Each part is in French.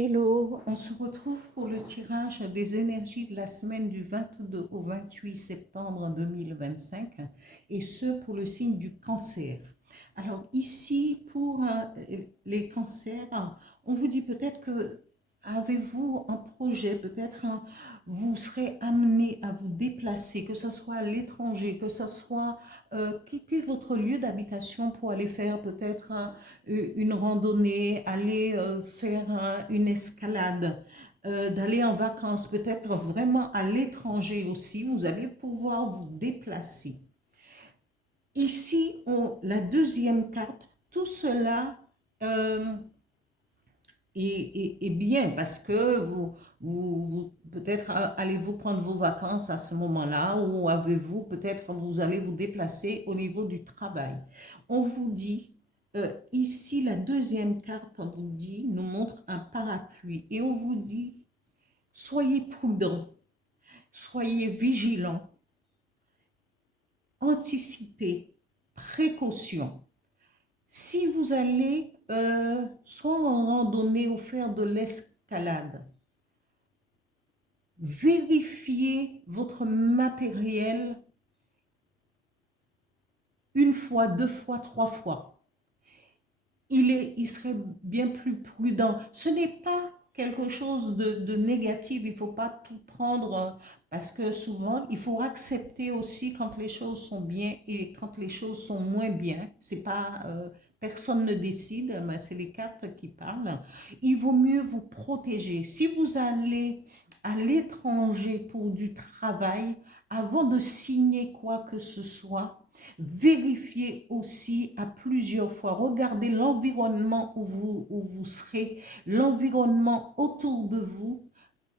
Hello, on se retrouve pour le tirage des énergies de la semaine du 22 au 28 septembre 2025 et ce pour le signe du cancer. Alors ici, pour les cancers, on vous dit peut-être que avez-vous un projet, peut-être vous serez amené à vous déplacer, que ce soit à l'étranger, que ce soit quitter votre lieu d'habitation pour aller faire peut-être une randonnée, aller faire une escalade, d'aller en vacances, peut-être vraiment à l'étranger aussi, vous allez pouvoir vous déplacer. Ici, la deuxième carte, tout cela euh, est bien parce que peut-être allez-vous prendre vos vacances à ce moment-là ou avez-vous peut-être vous allez vous déplacer au niveau du travail. On vous dit ici la deuxième carte on vous dit nous montre un parapluie et on vous dit soyez prudents, soyez vigilants, anticipez, précaution. Si vous allez soit en randonnée ou faire de l'escalade, vérifiez votre matériel une fois, deux fois, trois fois. Il serait bien plus prudent. Ce n'est pas quelque chose de négatif, il ne faut pas tout prendre parce que souvent, il faut accepter aussi quand les choses sont bien et quand les choses sont moins bien. C'est pas, personne ne décide, mais c'est les cartes qui parlent. Il vaut mieux vous protéger. Si vous allez à l'étranger pour du travail, avant de signer quoi que ce soit, vérifiez aussi à plusieurs fois, regardez l'environnement où vous serez, l'environnement autour de vous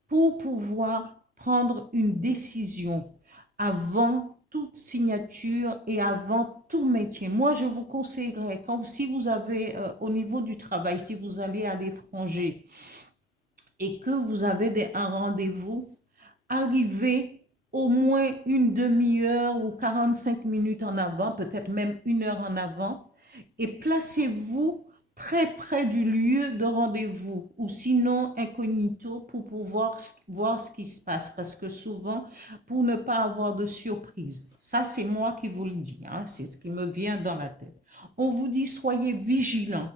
pour pouvoir prendre une décision avant toute signature et avant tout métier. Moi, je vous conseillerais, quand, si vous avez au niveau du travail, si vous allez à l'étranger et que vous avez un rendez-vous, arrivez au moins une demi-heure ou 45 minutes en avant, peut-être même une heure en avant, et placez-vous très près du lieu de rendez-vous ou sinon incognito pour pouvoir voir ce qui se passe parce que souvent pour ne pas avoir de surprise, ça c'est moi qui vous le dis, hein, c'est ce qui me vient dans la tête. On vous dit soyez vigilants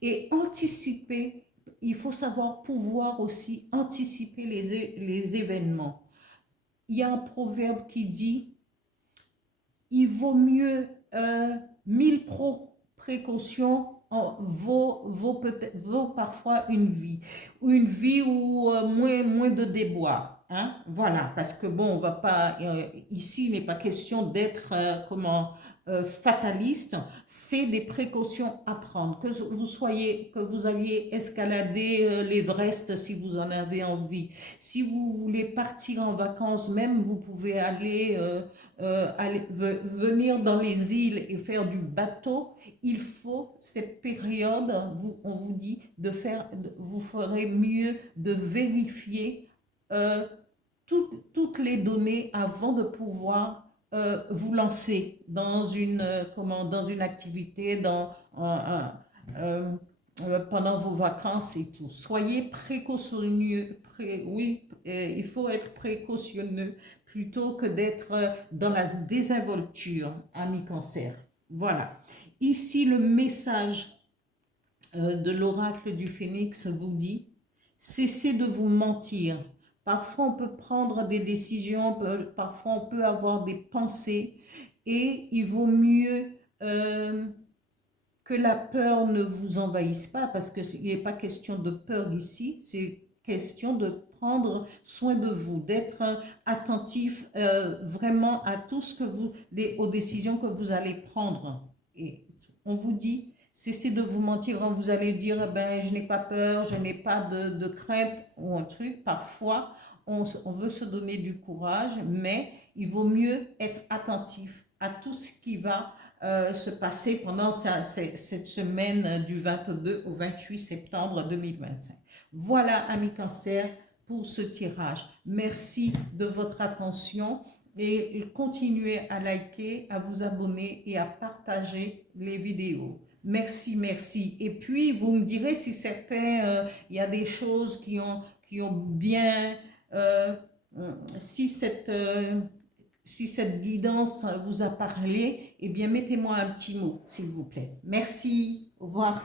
et anticipez, il faut savoir pouvoir aussi anticiper les événements. Il y a un proverbe qui dit il vaut mieux 1000 précautions vaut parfois une vie ou une vie ou moins de déboires, hein? Voilà, parce que bon, on va pas ici il n'est pas question d'être fataliste, c'est des précautions à prendre, que vous alliez escalader l'Everest si vous en avez envie, si vous voulez partir en vacances même vous pouvez venir dans les îles et faire du bateau. Il faut cette période, on vous dit, vous ferez mieux de vérifier toutes les données avant de pouvoir vous lancer dans dans une activité, pendant vos vacances et tout. Soyez précautionneux, oui, il faut être précautionneux plutôt que d'être dans la désinvolture, ami cancer. Voilà. Ici, le message de l'oracle du phénix vous dit, cessez de vous mentir. Parfois, on peut prendre des décisions, parfois, on peut avoir des pensées et il vaut mieux que la peur ne vous envahisse pas parce qu'il n'est pas question de peur ici, c'est question de prendre soin de vous, d'être attentif vraiment à tout ce que aux décisions que vous allez prendre. Et on vous dit, cessez de vous mentir quand vous allez dire, ben, je n'ai pas peur, je n'ai pas de crainte ou un truc. Parfois, on veut se donner du courage, mais il vaut mieux être attentif à tout ce qui va se passer pendant cette semaine du 22 au 28 septembre 2025. Voilà, amis cancer, pour ce tirage. Merci de votre attention et continuez à liker, à vous abonner et à partager les vidéos. Merci, merci. Et puis, vous me direz si certains, il y a des choses qui ont bien, euh, si si cette guidance vous a parlé, eh bien, mettez-moi un petit mot, s'il vous plaît. Merci. Au revoir.